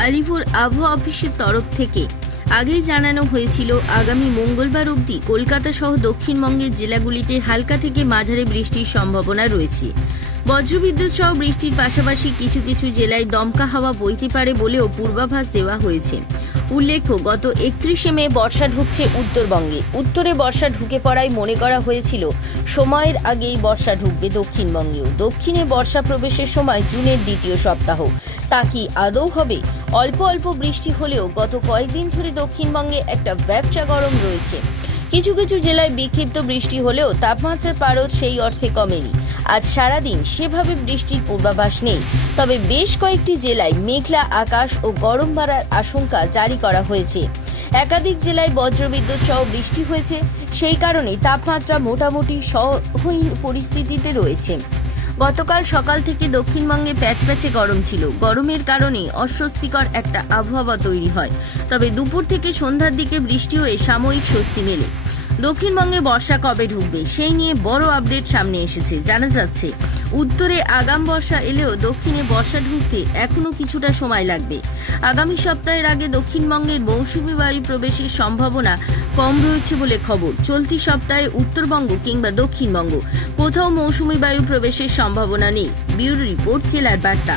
আলিপুর আবহাওয়া অফিসের তরফ থেকে। আগেই জানানো হয়েছিল, আগামী মঙ্গলবার অবধি কলকাতা সহ দক্ষিণবঙ্গের জেলাগুলিতে হালকা থেকে মাঝারি বৃষ্টির সম্ভাবনা রয়েছে। বজ্রবিদ্যুৎ সহ বৃষ্টির পাশাপাশি কিছু কিছু জেলায় দমকা হাওয়া বইতে পারে বলেও পূর্বাভাস দেওয়া হয়েছে। উল্লেখ্য, গত একত্রিশে মে বর্ষা ঢুকছে উত্তরবঙ্গে। উত্তরে বর্ষা ঢুকে পড়ায় মনে করা হয়েছিল, সময়ের আগেই বর্ষা ঢুকবে দক্ষিণবঙ্গেও। দক্ষিণে বর্ষা প্রবেশের সময় জুনের দ্বিতীয় সপ্তাহ। তা কি আদৌ হবে? অল্প অল্প বৃষ্টি হলেও গত কয়েকদিন ধরে দক্ষিণবঙ্গে একটা ব্যবসা গরম রয়েছে। কিছু কিছু জেলায় বিক্ষিপ্ত বৃষ্টি হলেও তাপমাত্রার পারদ সেই অর্থে কমেনি। আজ সারাদিন সেভাবে বৃষ্টির পূর্বাভাস নেই। তবে বেশ কয়েকটি জেলায় মেঘলা আকাশ ও গরম বাড়ার আশঙ্কা জারি করা হয়েছে। একাধিক জেলায় বজ্রবিদ্যুৎ সহ বৃষ্টি হয়েছে। সেই কারণে তাপমাত্রা মোটামুটি সহহীন পরিস্থিতিতে রয়েছে। গতকাল সকাল থেকে দক্ষিণবঙ্গে প্যাচপ্যাচে গরম ছিল। গরমের কারণে অস্বস্তিকর একটা আবহাওয়া তৈরি হয়। তবে দুপুর থেকে সন্ধ্যার দিকে বৃষ্টি হয়ে সাময়িক স্বস্তি মেলে। দক্ষিণবঙ্গে বর্ষা কবে ঢুকবে? সেই নিয়ে বড় আপডেট সামনে এসেছে। জানা যাচ্ছে, উত্তরে আগাম বর্ষা এলেও দক্ষিণে বর্ষা ঢুকতে এখনও কিছুটা সময় লাগবে। আগামী সপ্তাহের আগে দক্ষিণবঙ্গের মৌসুমী বায়ু প্রবেশের সম্ভাবনা কম রয়েছে বলে খবর। চলতি সপ্তাহে উত্তরবঙ্গ কিংবা দক্ষিণবঙ্গ, কোথাও মৌসুমী বায়ু প্রবেশের সম্ভাবনা নেই। ব্যুরো রিপোর্ট, জেলার বার্তা।